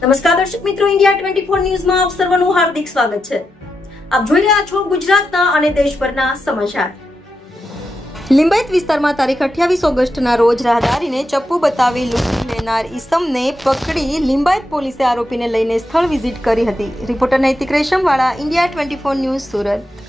નમસ્કાર દર્શક મિત્રો, ઇન્ડિયા 24 ન્યૂઝમાં આપ સર્વનું હાર્દિક સ્વાગત છે. આપ જોઈ રહ્યા છો ગુજરાતના અને દેશભરના સમાચાર. લિંબાયત વિસ્તારમાં તારીખ 28 ઓગસ્ટના રોજ રાહદારીને ચપ્પુ બતાવી લૂંટી લેનાર ઈસમને પકડી લિંબાયત પોલીસે આરોપીને લઈને સ્થળ વિઝિટ કરી હતી. રિપોર્ટર નૈતિક રેશમવાળા, ઇન્ડિયા 24 ન્યૂઝ, સુરત.